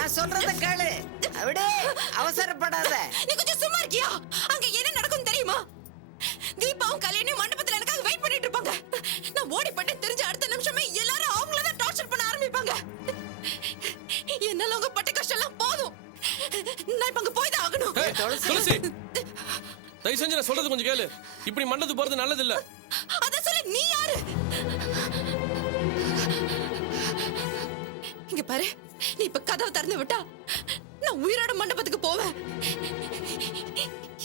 நான் சொல்றத கேளு. அப்படியே அவசரப்படாத. நீ கொஞ்சம் சும்மா இருக்கியா? அங்க என்ன நடக்கும் தெரியுமா? தீபாவும் கல்யாணியும் மண்டபத்துல எனக்காக வெயிட் பண்ணிட்டு இருப்பாங்க. நான் ஓடி போட்டு தெரிஞ்ச அடுத்த நிமிஷமே எல்லாரும் அவங்கள தான் டார்ச்சர் பண்ண ஆரம்பிப்பாங்க. என்னால அவங்க பட்ட கஷ்டம் எல்லாம் போதும். நான் இப்ப அங்க போய் தான் ஆகணும். துளசி, தயவு செஞ்சு நான் சொல்றது கொஞ்சம் கேளு. இப்படி மண்டபத்துக்கு போறது நல்லது இல்ல. அத சொல்லி நீ யாரு? இங்க பாரு, நீ இப்ப கதவை திறந்து விட்டா நான் உயிரோட மண்டபத்துக்கு போவேன்.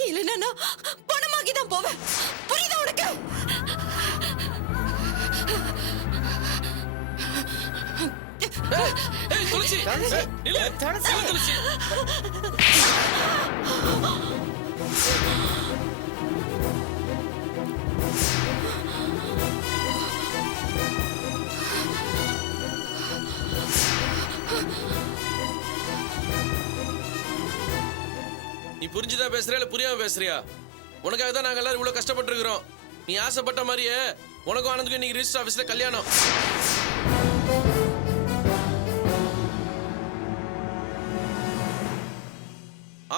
இல்லைன்னா நான் பணமாக்கி தான் போவேன். புரியுதா உனக்கு? ஏய் துளசி, நில்லு. துளசி. நில்லு, துளசி. நீ புரிஞ்சுதான் பேசுறியா இல்ல புரியாம பேசுறியா? உனக்காக தான் நாங்க எல்லாரும் இவ்வளவு கஷ்டப்பட்டு இருக்கிறோம். நீ ஆசைப்பட்ட மாதிரியே உனக்கும் ஆனந்துக்கும் இன்னைக்கு ரிஜிஸ்டர் ஆபீஸ்ல கல்யாணம்.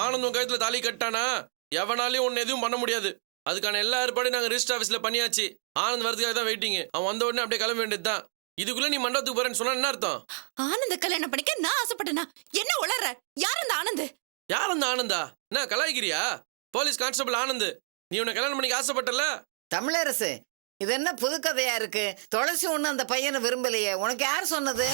ஆனந்த் உன் கழுத்துல தாலி கட்டானா எவனாலையும் உன்னை எதுவும் பண்ண முடியாது. அதுக்கான எல்லா ஏற்பாடும் நாங்க ரிஜிஸ்டர் ஆபீஸ்ல பண்ணியாச்சு. ஆனந்த் வரதுக்காக தான் வெயிட்டிங். அவன் வந்த உடனே அப்படியே கிளம்ப வேண்டியதுதான். இதுக்குள்ள நீ மண்டபத்துக்கு போறேன்னு சொன்னா என்ன அர்த்தம்? ஆனந்த கல்யாணம் பண்ணிக்க நான் ஆசைப்பட்டேனா? என்ன உளற? யார் அந்த ஆனந்த்? யார் அந்த ஆனந்தா? என்ன கலாய்கிறியா? Police constable Anand. நீ உன்னை கல்யாணம் பண்ணிக்க ஆசைப்பட்டல? தமிழரசு, இது என்ன புது கதையா இருக்கு? துளசி ஒண்ணு அந்த பையனை விரும்பலையே. உனக்கு யார் சொன்னது?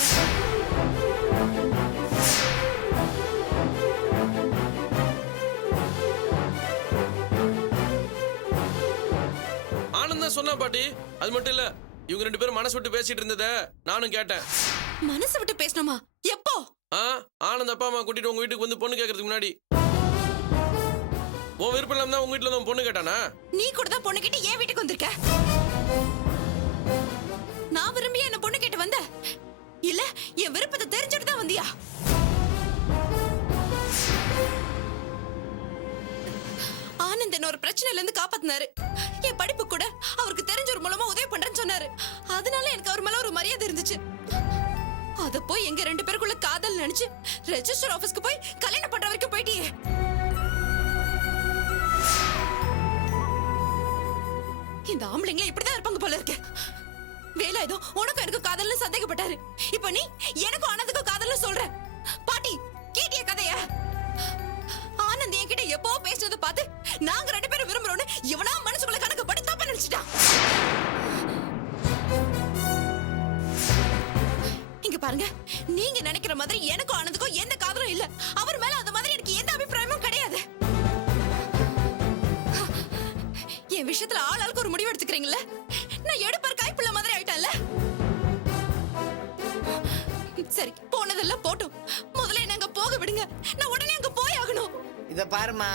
ஆனந்த் தான் சொன்னா பாட்டி. அது மட்டும் இல்ல, இவங்க ரெண்டு பேரும் மனசு விட்டு பேசிட்டு இருந்தத நானும் கேட்டேன். மனசு விட்டு பேசணுமா? எப்போ? ஆனந்த் அப்பா அம்மா கூட்டிட்டு உங்க வீட்டுக்கு வந்து பொண்ணு கேட்கறதுக்கு முன்னாடி. உன் விருப்பம் இல்லாம தான் உங்க வீட்டுல வந்து பொண்ணு கேட்டானா? நீ கூட தான் பொண்ணு கேட்டு ஏன் வீட்டுக்கு வந்திருக்க? நான் விரும்பிய என்ன பொண்ணு கேட்டு வந்த? இல்ல என் விருப்பத்தை தெரிஞ்சுட்டு தான் வந்தியா? ஆனந்த் என்ன ஒரு பிரச்சனையில இருந்து காப்பாத்தினாரு. என் படிப்பு கூட அவருக்கு தெரிஞ்ச ஒரு மூலமா உதவி பண்றேன்னு சொன்னாரு. அதனால எனக்கு அவர் மேல ஒரு மரியாதை இருந்துச்சு. அத போய் எங்க ரெண்டு பேருக்குள்ள காதல் நினைச்சு ரெஜிஸ்டர் ஆபீஸ்க்கு போய் கல்யாணம் பண்ற வரைக்கும் போயிட்டியே. இந்த ஆம்பளைங்களே இப்படிதான் இருப்பாங்க போல இருக்கு. வேலாயுதோ உனக்கும் எனக்கு காதல்னு சந்தேகப்பட்டாரு. இப்ப நீ எனக்கும் ஆனந்துக்கும் காதல்னு சொல்ற. பாட்டி கேட்டிய கதைய? ஆனந்த் என்கிட்ட எப்போ பேசுறத பார்த்து நாங்க ரெண்டு பேரும் விரும்புறோம்னு இவனா மனசுக்குள்ள கணக்கு படி தப்பா நினைச்சிட்டான். இங்க பாருங்க, நீங்க நினைக்கிற மாதிரி எனக்கும் ஆனந்துக்கும் எந்த காதலும் இல்ல. அவர் மேல அந்த மாதிரி எனக்கு எந்த அபிப்பிராயமும் கிடையாது. என் விஷயத்துல ஆளாளுக்கு ஒரு முடிவு எடுத்துக்கிறீங்களா? நான் எடுப்பார் கைப்புள்ள மாதிரி ஆயிட்டேன்ல. சரி, போனதெல்லாம் போட்டும். முதல்ல என்ன அங்க போக விடுங்க. நான் உடனே அங்க போய் ஆகணும். இத பாருமா,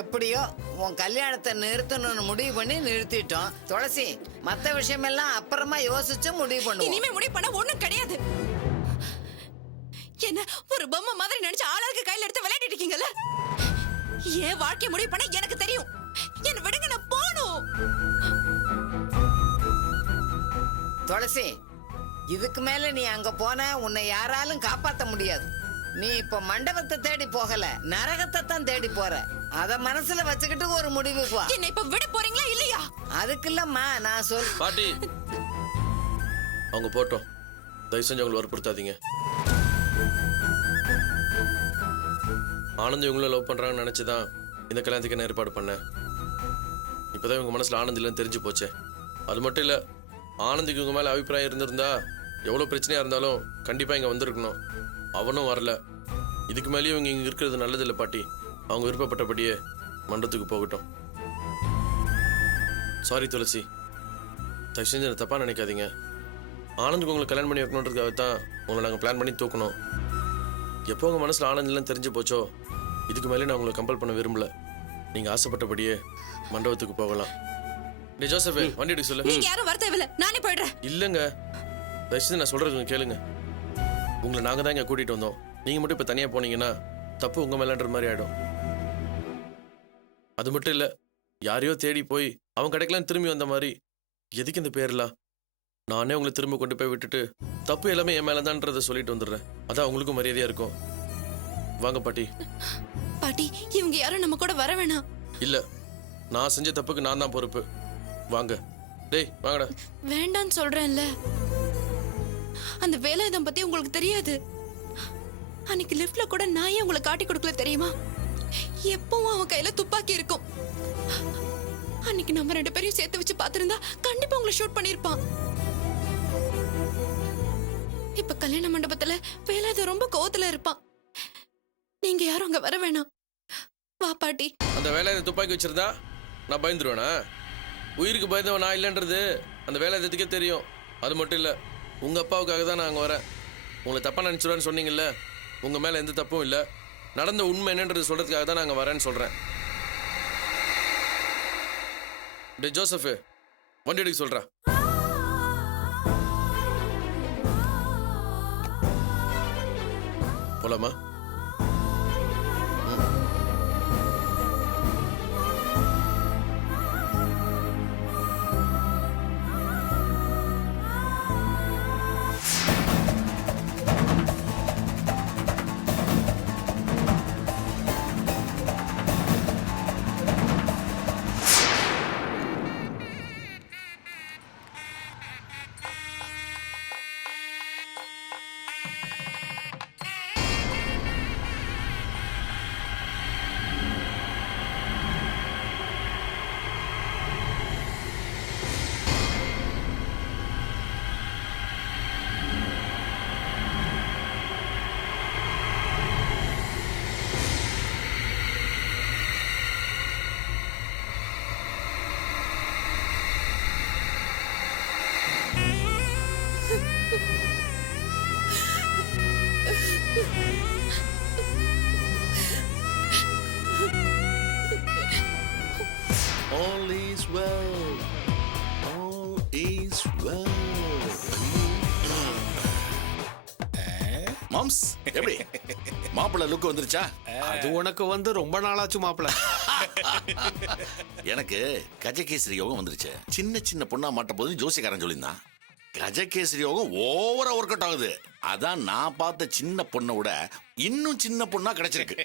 எப்படியோ உன் கல்யாணத்தை நிறுத்தணும்னு முடிவு பண்ணி நிறுத்திட்டோம். துளசி, மத்த விஷயமெல்லாம் அப்புறமா யோசிச்சு முடிவு பண்ணுவோம். இனிமே முடிவு பண்ண ஒண்ணும் கிடையாது. என்ன ஒரு பொம்மை மாதிரி நினைச்சு ஆளாளுக்கு கையில எடுத்து விளையாடிட்டு இருக்கீங்கல்ல? ஏன் வாழ்க்கை முடிவு பண்ண எனக்கு தெரியும். என்ன விடுங்க, நான் போகணும். துளசி, இதுக்கு மேல நீ அங்க போன உன்னை யாராலும் காப்பாத்த முடியாது. நீ இப்ப மண்டபத்தை தேடி போகல, நரகத்தை தான் தேடி போற. அத மனசுல வச்சுக்கிட்டு ஒரு முடிவுக்கு வா. என்ன இப்ப விட போறீங்களா இல்லையா? அதுக்கு இல்லம்மா நான் சொல். பாட்டி அவங்க போட்டோம். தயவு செஞ்சு அவங்களை வற்புறுத்தாதீங்க. ஆனந்த் இவங்களும் லவ் பண்றாங்கன்னு நினைச்சுதான் இந்த கல்யாணத்துக்கு என்ன ஏற்பாடு பண்ணேன். இப்பதான் இவங்க மனசுல ஆனந்த் இல்லைன்னு தெரிஞ்சு போச்சே. அது மட்டும் இல்ல, ஆனந்துக்கு இவங்க மேல அபிப்பிராயம் இருந்திருந்தா எவ்வளவு பிரச்சனையா இருந்தாலும் கண்டிப்பா இங்க வந்திருக்கணும். அவனும் வரல. இதுக்கு மேலேயும் இவங்க இங்க இருக்கிறது நல்லது இல்லை பாட்டி. அவங்க விருப்பப்பட்டபடியே மண்டபத்துக்கு போகட்டும். சாரி துளசி, தயவு செஞ்சு என்ன தப்பா நினைக்காதீங்க. ஆனந்துக்கு உங்களை கல்யாணம் பண்ணி வைக்கணுன்றதுக்காக தான் உங்களை நாங்கள் பிளான் பண்ணி தூக்கணும். எப்போ உங்கள் மனசில் ஆனந்த் இல்லைன்னு தெரிஞ்சு போச்சோ, இதுக்கு மேலே நான் உங்களை கம்பல் பண்ண விரும்பல. நீங்கள் ஆசைப்பட்டபடியே மண்டபத்துக்கு போகலாம். டே ஜோசப், வண்டி எடுக்க சொல்லு. நீங்க யாரும் வரதே இல்ல, நானே போயிடுறேன். இல்லைங்க, தயவுசெய்து நான் சொல்றது கேளுங்க. உங்களை நாங்கள் தான் இங்கே கூட்டிகிட்டு வந்தோம். நீங்கள் மட்டும் இப்போ தனியாக போனீங்கன்னா தப்பு உங்கள் மேலன்ற மாதிரி ஆகிடும். அது மட்டும் இல்லை, யாரையோ தேடி போய் அவன் கிடைக்கலாம் திரும்பி வந்த மாதிரி எதுக்கு இந்த பேர்லாம்? நானே உங்களை திரும்ப கொண்டு போய் விட்டுட்டு தப்பு எல்லாமே என் மேலே தான்றதை சொல்லிட்டு வந்துடுறேன். அதான் உங்களுக்கும் மரியாதையாக இருக்கும். வாங்க பாட்டி. பாட்டி இவங்க யாரும் நம்ம கூட வர வேணாம். இல்ல, நான் செஞ்ச தப்புக்கு நான் தான் பொறுப்பு. வாங்க. டேய் வாங்கடா. வேண்டான்னு சொல்றேன்ல. அந்த வேலாயுதம் பத்தி உங்களுக்கு தெரியாது. அன்னைக்கு லிஃப்ட்ல கூட நான் ஏன் உங்களை காட்டி கொடுக்கல தெரியுமா? எப்பவும் அவன் கையில துப்பாக்கி இருக்கும். அன்னைக்கு நம்ம 2 பேரையும் சேர்த்து வச்சு பார்த்திருந்தா கண்டிப்பா உங்களை ஷூட் பண்ணிருப்பான். இப்ப கல்யாண மண்டபத்துல வேலாயுதம் ரொம்ப கோவத்துல இருப்பான். நீங்க யாரும் அங்க வர வேணாம். வா பாட்டி. அந்த வேலாயுத துப்பாக்கி வச்சிருந்தா நான் பயந்துருவேனா? உயிருக்கு பயந்தவன் நான் இல்லைன்றது அந்த வேலாயுதத்துக்கே தெரியும். அது மட்டும் இல்லை, உங்கள் அப்பாவுக்காக தான் நான் அங்கே வரேன். உங்களை தப்பாக நினச்சிடுவேன்னு சொன்னீங்கல்ல, உங்கள் மேலே எந்த தப்பும் இல்லை. நடந்த உண்மை என்னன்றது சொல்கிறதுக்காக தான் நான் அங்கே வரேன்னு சொல்கிறேன். டே ஜோசஃபு, வண்டி எடுக்க சொல்கிறேன். போலாமா? All is well. All is well. Moms எப்படி மாப்பிள்ள லுக் வந்துருச்சா? அது உனக்கு வந்து ரொம்ப நாளாச்சு மாப்பிள்ள. எனக்கு கஜகேசரி யோகம் வந்துருச்சு. சின்ன சின்ன பொண்ணா மாட்ட போது ஜோசிக்காரன் சொல்லியிருந்தான். கஜகேசரி யோகம் ஓவரா ஒர்க் அவுட் ஆகுது. அதான் நான் பார்த்த சின்ன பொண்ணை விட இன்னும் சின்ன பொண்ணா கிடைச்சிருக்கு.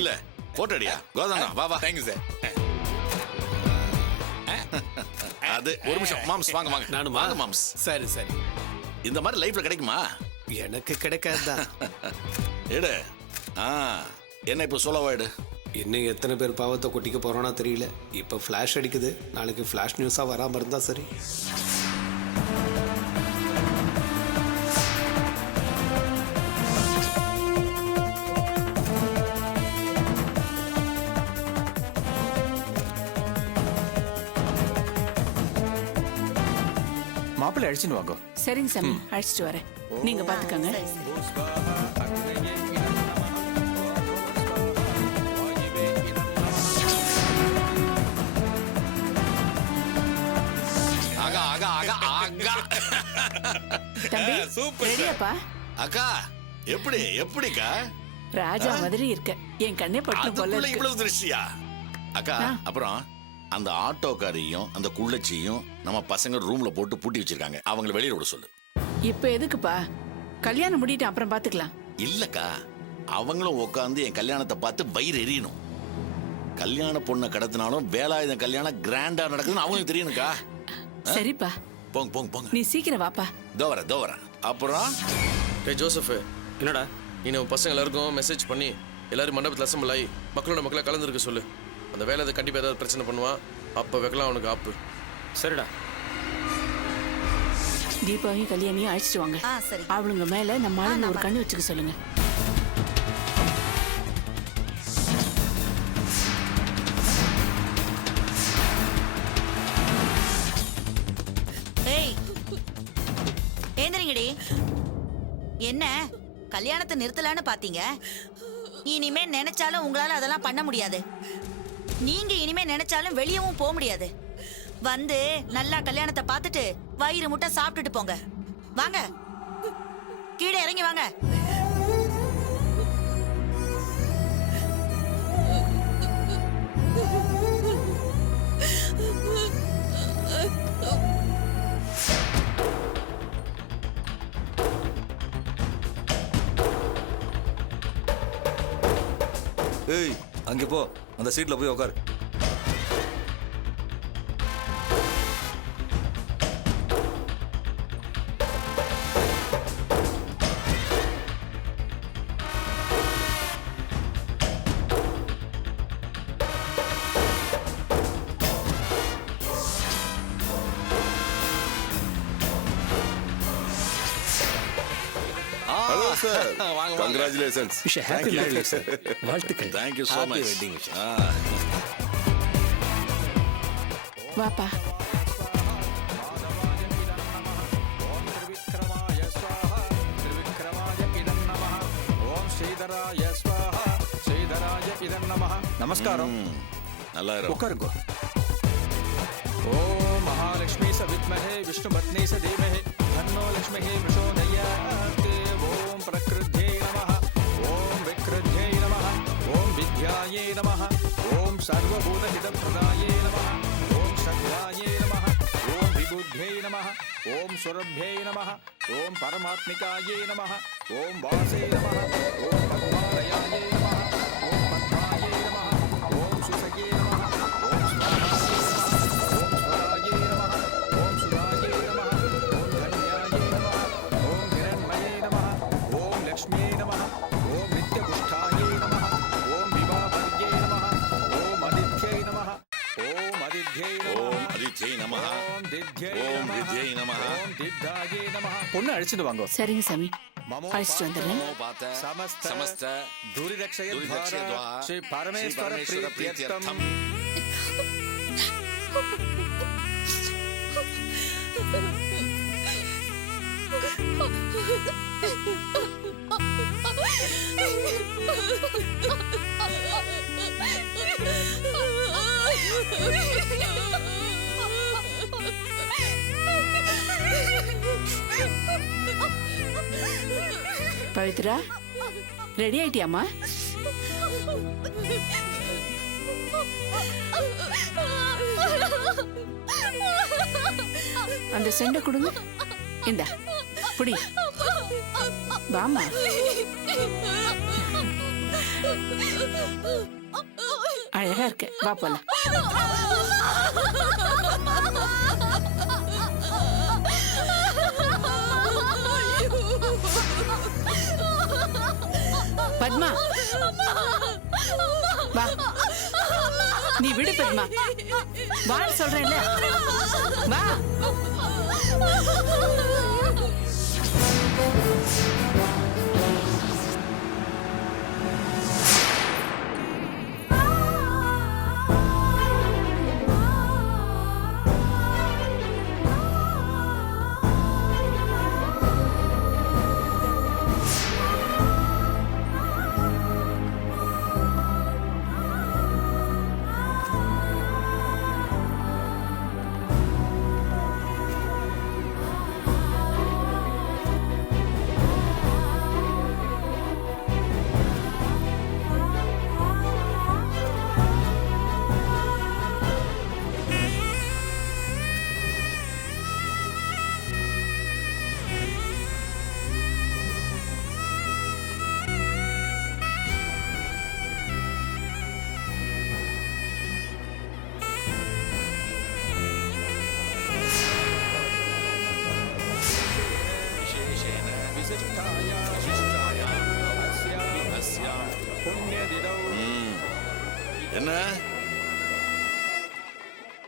இல்ல போட்டோ அடியா கோதானா? வா வா. Thank you sir. அது ஒரு நிமிஷம் மாம்ஸ், வாங்க வாங்க. நானுமா? வாங்க மாம்ஸ். சரி சரி. இந்த மாதிரி லைஃப்ல கிடைக்குமா? எனக்கு கிடைக்காதுதான். எடு. என்ன இப்ப சொல்லவாயிடு. இன்னும் எத்தனை பேர் பாவத்தை கொட்டிக்க போறோம்னா தெரியல. இப்ப ஃபிளாஷ் அடிக்குது. நாளைக்கு ஃபிளாஷ் நியூஸா வராம இருந்தா சரி. மாப்பிள்ளை அழிச்சுன்னு வாங்க. சரிங்க சாமி, அழைச்சிட்டு வரேன். நீங்க பாத்துக்கங்க. ஆகா ஆகா ஆகா ஆகா. தம்பி சூப்பர் ரெடியாப்பா? அக்கா எப்படி எப்படிக்கா? ராஜா மாதிரி இருக்க. என் கண்ணே பட்டு போல அதுக்குள்ள இருக்கு. இவ்வளவு திருஷ்டியா? அக்கா அப்புறம் அந்த ஆட்டோக்காரையும் அந்த குள்ளச்சியும் நம்ம பசங்க ரூம்ல போட்டு பூட்டி வச்சிருக்காங்க. அவங்கள வெளியில விட சொல்லு. இப்ப எதுக்குப்பா? கல்யாணம் முடிட்டு அப்புறம் பாத்துக்கலாம். இல்லக்கா, அவங்களும் உட்காந்து என் கல்யாணத்தை பார்த்து வயிறு எரியணும். கல்யாண பொண்ணை கடத்தினாலும் வேலாயுதம் கல்யாணம் கிராண்டா நடக்குதுன்னு அவங்களுக்கு தெரியணுக்கா. சரிப்பா, போங்க போங்க போங்க. நீ சீக்கிரம் வாப்பா. தோவரேன். அப்புறம் டே ஜோசஃபு, என்னடா? நீ நம்ம பசங்க எல்லாருக்கும் மெசேஜ் பண்ணி எல்லாரும் மண்டபத்தில் அசம்பிள் ஆகி மக்களோட மக்களை கலந்துருக்க சொல்லு. அந்த வேலை கண்டிப்பாக ஏதாவது பிரச்சனை பண்ணுவான். அப்போ வைக்கலாம் அவனுக்கு ஆப்பு. சரிடா. தீபாவையும் கல்யாணியும் அழைச்சிட்டு வாங்க. சரி. அவளுங்க மேல நம்ம ஆளுங்க ஒரு கண்ணு வச்சுக்க சொல்லுங்க. ஏய் ஏந்திரிங்கடி. என்ன கல்யாணத்தை நிறுத்தலான்னு பாத்தீங்க? இனிமே நினைச்சாலும் உங்களால அதெல்லாம் பண்ண முடியாது. நீங்க இனிமே நினைச்சாலும் வெளியவும் போக முடியாது. வந்து நல்லா கல்யாணத்தை பார்த்துட்டு வயிறு முட்டை சாப்பிட்டுட்டு போங்க. வாங்க, கீழே இறங்கி வாங்க. ஏய் அங்கே போ, அந்த சீட்ல போய் உட்காரு. ஹலோ சார், வாங்க கங்க்ராச்சுலேஷன்ஸ். Happy marriage sir. வாழ்த்துக்கள். Thank you so much. வெட்டிங். வாப்பா. நமஸ்காரம். நல்லா இருக்கும். உட்காருங்க. ஓம் மகாலட்சுமி ச வித்மஹே விஷ்ணு பத்னி ச தீமஹி தன்னோ லக்ஷ்மிஹி பிரசோதயாத். ஓம் பிரக்ருத்யை நமः. ஓம் விக்ருத்யை நமः. ஓம் வித்யாயை நமः. ஓம் சர்வபூதஹிதப்ரதாயை நமः. ஓம் சத்யாயை நமः. ஓம் விபுத்யை நமः. ஓம் சுரभ्यै நமः. ஓம் பரமாத்மிகாயை நமः. ஓம் வாசே நமः. ஓம் பத்மாலயாயை நமः. ஓம் பத்மாயை நமः. ஓம் சுசகே நமः. ஓம் ஸ்வாஹாயை நமः. ஓம் ஸ்வராயை நமः. ஓம் சுதாயை நமः. ஓம் தன்யாயை நமः. ஓம் ஹிரண்மயே நமः. ஓம் லக்ஷ்மியே நமः. ஓம் நித்யபுஷ்டாயை நமः. ஓம் விவாஹர்யை நமः. ஓம் அதித்யை நமः. ஓம் அதித்யை நமः. ஓம் அதித்யை நமः. ஓம் தித்யை ஓம் நமः. தித்யை நமः. ஓம் தித்தாயை நமः. பொண்ணு அழைச்சிட்டு வாங்க. சரிங்க சாமி, அழைச்சிட்டு வந்துடுறேன். நமோ பாத்த समस्त समस्त दुरिरक्षय दुरिरक्षय द्वारा द्वारा श्री परमेश्वर प्रीत्यर्थम பவித்ரா, ரெடி ஆயிட்டியாமா? அந்த செண்டை கொடுங்க. இந்தா புடி. வாமா. அழகா இருக்க, வா போலாம். பத்மா வா. நீ விடு பத்மா, வான்னு சொல்றேன்ல. வா. என்ன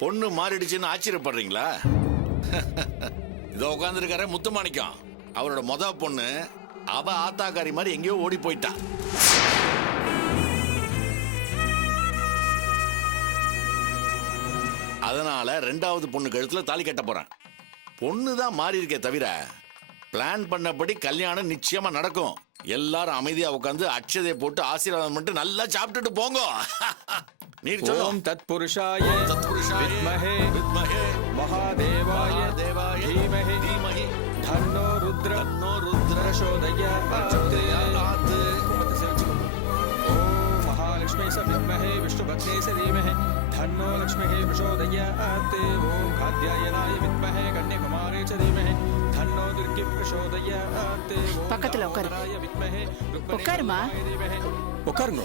பொண்ணு மாறிடுச்சுன்னு ஆச்சரியப்படுறீங்களா? இதோ உட்காந்துருக்கார முத்துமாணிக்கம், அவரோட மொத பொண்ணு அவ ஆத்தாக்காரி மாதிரி எங்கேயோ ஓடி போயிட்டா. அதனால ரெண்டாவது பொண்ணு கழுத்துல தாலி கட்ட போறேன். பொண்ணு தான் மாறி இருக்கே தவிர பிளான் பண்ணபடி கல்யாணம் நிச்சயமா நடக்கும். எல்லாரும் அமைதியா உட்காந்து அட்சதையை போட்டு ஆசீர்வாதம் பண்ணிட்டு நல்லா சாப்பிட்டுட்டு போங்க. நீர் ओम சொல்லும். तत्पुरुषाय तत्पुरुषाय विद्महे विद्महे महादेवाय महादेवाय धीमहि धीमहि तन्नो रुद्र तन्नो रुद्र प्रचोदयात् प्रचोदयात्। ओम महालक्ष्मी स विद्महे विष्णुपत्नी स धीमहि तन्नो लक्ष्मीः प्रचोदयात्। ओम कात्यायनाय विद्महे कन्याकुमारी च धीमहि तन्नो दुर्गी प्रचोदयात्। ओम பக்கத்துல உட்காரு. दामोदराय विद्महे உட்காருமா. धीमहि। உட்காருங்க.